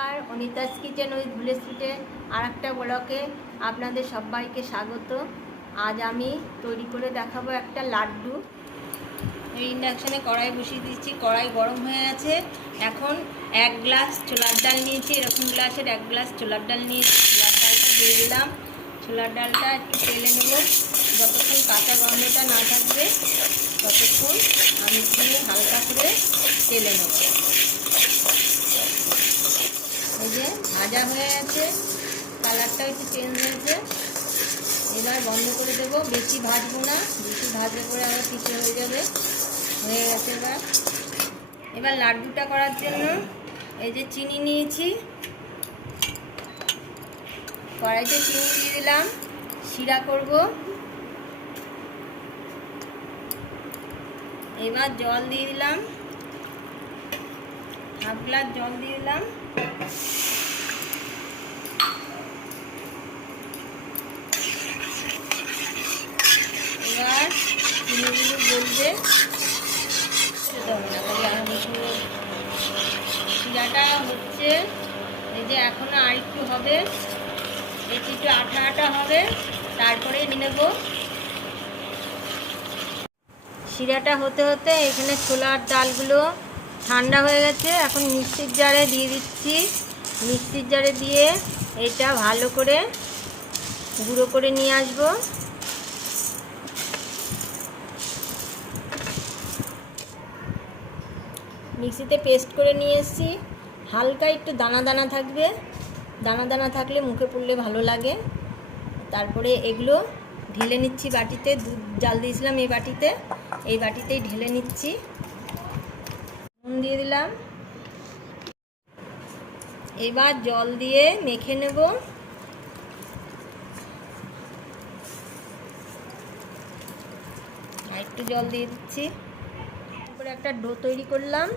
নমস্কার, Anita's kitchen with village ফুডে আর একটা ব্লগে আপনাদের সবাইকে স্বাগত। আজ আমি তৈরি করে দেখাবো একটা লাড্ডু। এই ইন্ডাকশানে কড়াই বসিয়ে দিচ্ছি, কড়াই গরম হয়ে গেছে। এখন 1 গ্লাস ছোলার ডাল নিয়েছি, এরকম গ্লাসের 1 গ্লাস ছোলার ডাল নিয়েছি। ছোলার ডালটা দিয়ে দিলাম। ছোলার ডালটা একটু তেলে নেব, যতক্ষণ কাঁচা গন্ধটা না থাকবে ততক্ষণ আমি দিয়ে হালকা করে তেলে নেব। এই যে ভাজা হয়ে গেছে, কালারটা একটু চেঞ্জ হয়েছে। এবার বন্ধ করে দেবো, বেশি ভাজবো না, বেশি ভাজলে পরে আবার পিঠে হয়ে যাবে। হয়ে গেছে। এবার লাড্ডুটা করার জন্য এই যে চিনি নিয়েছি, কড়াইতে চিনি দিয়ে দিলাম। শিরা করব। এবার জল দিয়ে দিলাম, হাফ গ্লাস জল দিয়ে দিলাম। এবার চিনিগুলো গলবে, শিরাটা হচ্ছে। এই যে এখনো আর একটু হবে, একটু আঠা আঠা হবে, তারপরে নেব। শিরাটা হতে হতে এখানে ছোলার ডালগুলো ঠান্ডা হয়ে গেছে। এখন মিক্সির জারে দিয়ে দিচ্ছি। মিক্সির জারে দিয়ে এটা ভালো করে গুঁড়ো করে নিয়ে আসবো। মিক্সিতে পেস্ট করে নিয়ে এসেছি। হালকা একটু দানা দানা থাকবে, দানা দানা থাকলে মুখে পড়লে ভালো লাগে। তারপরে এগুলো ঢেলে নিচ্ছি বাটিতে। দুধ জাল দিয়েছিলাম এই বাটিতেই ঢেলে নিচ্ছি। নুন দিয়ে দিলাম। এবার জল দিয়ে মেখে নেব। আর একটু জল দিয়ে দিচ্ছি। তারপরে একটা ডো তৈরি করলাম।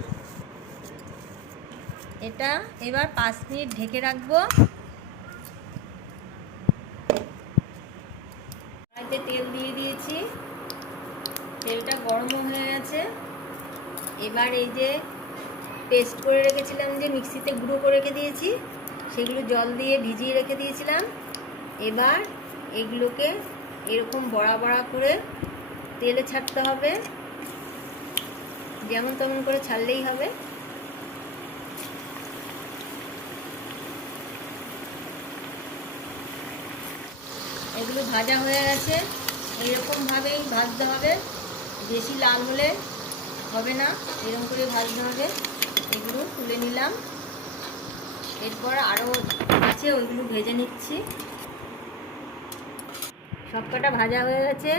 এটা এবার 5 মিনিট ঢেকে রাখবো। কড়াইতে তেল দিয়ে দিয়েছি, তেলটা গরম হয়ে গেছে। এবার এই যে পেস্ট করে রেখেছিলাম, যে মিক্সিতে গুঁড়ো করে রেখে দিয়েছি, সেগুলো জল দিয়ে ভিজিয়ে রেখে দিয়েছিলাম। এবার এগুলোকে এরকম বড়া বড়া করে তেলে ছাড়তে হবে, যেমন তেমন করে ছাড়লেই হবে। এগুলো ভাজা হয়ে গেছে, এইরকমভাবেই ভাজতে হবে, বেশি লাল হলে হবে না, এরকম করে ভাজতে হবে। এগুলো তুলে নিলাম। এরপর আরও আছে, ওইগুলো ভেজে নিচ্ছি। সবকটা ভাজা হয়ে গেছে।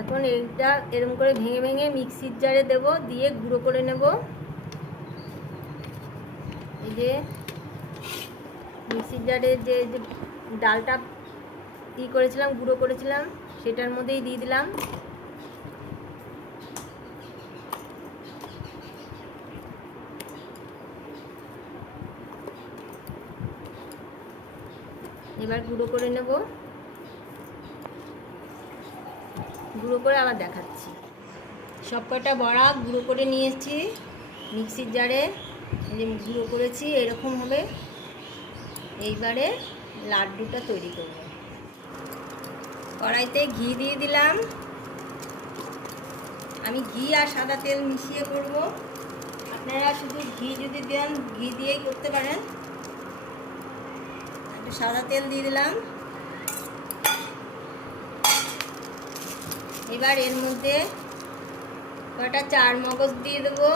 এখন এইটা এরকম করে ভেঙে ভেঙে মিক্সির জারে দেব, দিয়ে গুঁড়ো করে নেব। এই যে মিক্সির জারে যে ডালটা করেছিলাম, গুঁড়ো করেছিলাম, সেটার মধ্যেই দিয়ে দিলাম। এবার গুঁড়ো করে নেব, গুঁড়ো করে আবার দেখাচ্ছি। সব কটা বড়া গুঁড়ো করে নিয়েছি মিক্সির জারে, যে গুঁড়ো করেছি এরকম হবে। এইবারে লাড্ডুটা তৈরি করব। কড়াইতে ঘি দিয়ে দিলাম। আমি ঘি আর সাদা তেল মিশিয়ে করব। আপনারা শুধু ঘি যদি দেন, ঘি দিয়েই করতে পারেন। একটু সাদা তেল দিয়ে দিলাম। এবার এর মধ্যে কটা চারমগজ দিয়ে দেবো।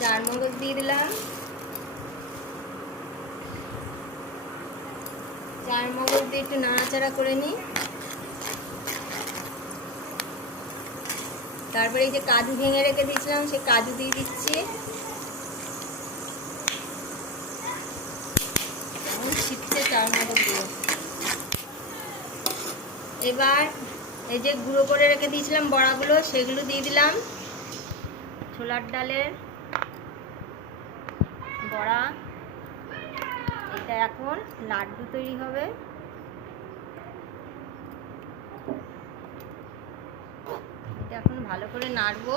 চারমগজ দিয়ে দিলাম। চারমগজ দিয়ে একটু নাড়াচাড়া করে নিই। তারপরে এই যে কাজু ভেঙে রেখে দিয়েছিলাম, সে কাজু দিয়ে দিচ্ছি। ছিটছে চারমগজ দিয়ে। এবার এই যে গুঁড়ো করে রেখে দিয়েছিলাম বড়াগুলো, সেগুলো দিয়ে দিলাম। ছোলার ডালের বড়া, এটা এখন লাড্ডু তৈরি হবে। এটা এখন ভালো করে নাড়বো।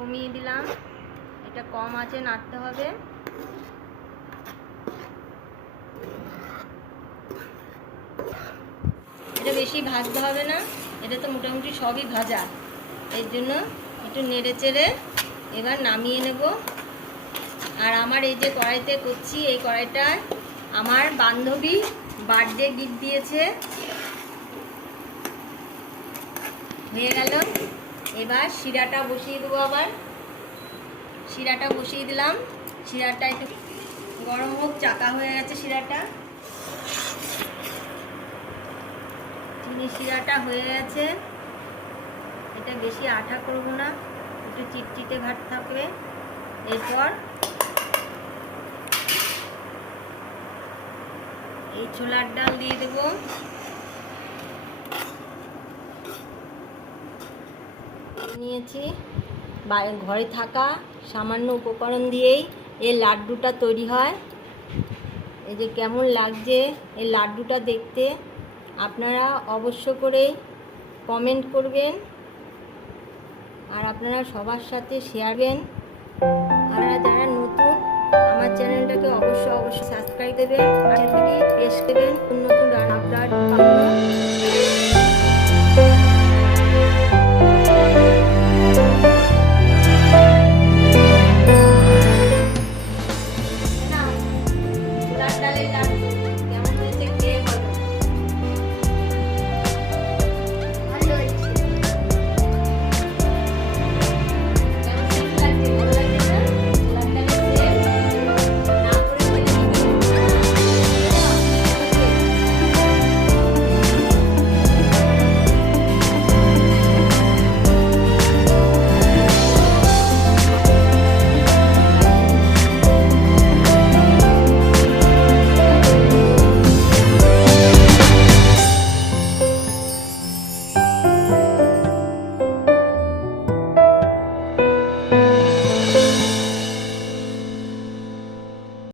কমিয়ে দিলাম, এটা কম আছে নাড়তে হবে। এটা বেশি ভাজতে হবে না, এটা তো মোটামুটি সবই ভাজা, এর জন্য একটু নেড়ে চেড়ে এবার নামিয়ে নেব। আর আমার এই যে কড়াইতে করছি, এই কড়াইটায় আমার বান্ধবী বার্থডে গিফট দিয়েছে। হয়ে গেল, এবার শিরাটা বসিয়ে দেবো। আবার শিরাটা বসিয়ে দিলাম, শিরাটা একটু গরম হোক, চাকা হয়ে গেছে শিরাটা। চিনি শিরাটা হয়ে গেছে, এটা বেশি আঠা করব না, একটু চিটচিটে ভাত থাকবে। এরপর এই ছোলার ডাল দিয়ে দেব, নিয়েছি ঘরে থাকা সামান্য উপকরণ দিয়েই এই লাড্ডুটা তৈরি হয়। এই যে কেমন লাগছে এই লাড্ডুটা দেখতে, আপনারা অবশ্য করেই কমেন্ট করবেন, আর আপনারা সবার সাথে শেয়ার করবেন। আপনারা যারা নতুন আমার চ্যানেলটাকে অবশ্যই সাবস্ক্রাইব দেবেন, আর প্রেস করবেন নতুন আপলোড পাবেন।